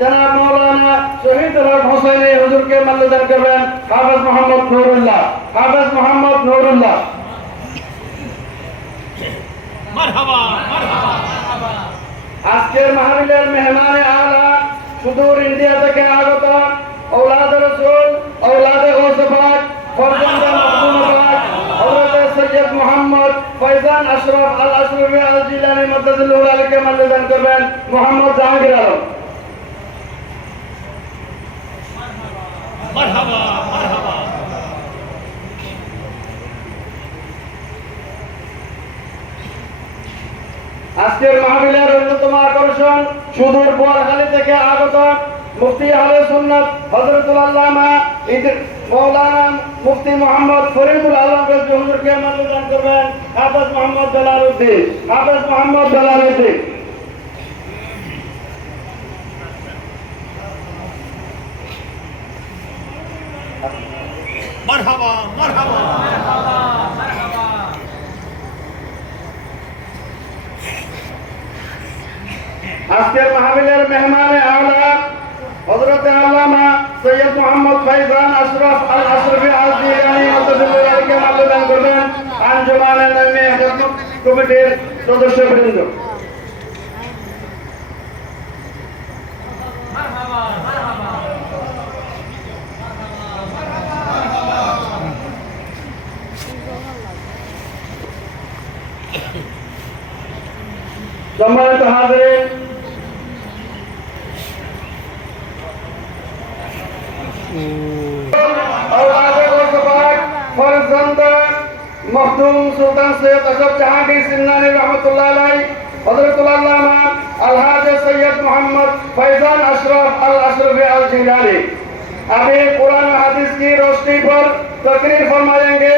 जनाब मौलाना शहीद हुसैन हुजूर के मल्लदान करবেন हाफिज मोहम्मद नूरुल्लाह हाफिज मोहम्मद नूरुल्लाह মারহাবা মারহাবা আজকের মাহফিলের মেহমানে আলা সুদূর ইন্ডিয়া থেকে আগত औलाद रसूल औलाद गौसपाक फरजंद मखदूमाबाद हजरत सैयद मोहम्मद फैजान अशरफ अल अशरफी अल जिलानी मद्ददुल्लाह अलैहि के मल्लदान करবেন मोहम्मद জাহাঙ্গীর আলম মারহাবা মারহাবা আজকের মাহফিলের অন্যতম আকর্ষণ সুদূর বোয়ালখালী থেকে আগত মুফতি আহলে সুন্নাত হযরতুল আল্লামা মৌলানা মুফতি মোহাম্মদ ফরিদুল আলম হুজুরকে মনোনয়ন করবেন হাফেজ মোহাম্মদ জালালউদ্দিন হাফেজ মোহাম্মদ জালালউদ্দিন মারহাবা মারহাবা আজকের মাহফিলের মেহমানে আলা হযরত আল্লামা সৈয়দ মোহাম্মদ ফৈজান আশরাফ আল আশরফি আল জিলানী মদ্দাদুল্লাহ আলাইহি মনোনয়ন করবেন আঞ্জুমানে নামে খিদমত কমিটির সদস্যবৃন্দ মারহাবা মারহাবা সম্মানিত হাজিরিন औलाद गौसपाक फरजंद मखदूम सुल्तान सैयद अशरफ जहांगीर सिन्नानी रहमतुल्लाह अलैहि हजरतुल अल्लामा अलहाज सैयद मोहम्मद फैजान अशरफ अल अशरफी अल जिलानी अभी कुरान हदीस की रोशनी पर तकरीर फरमाएंगे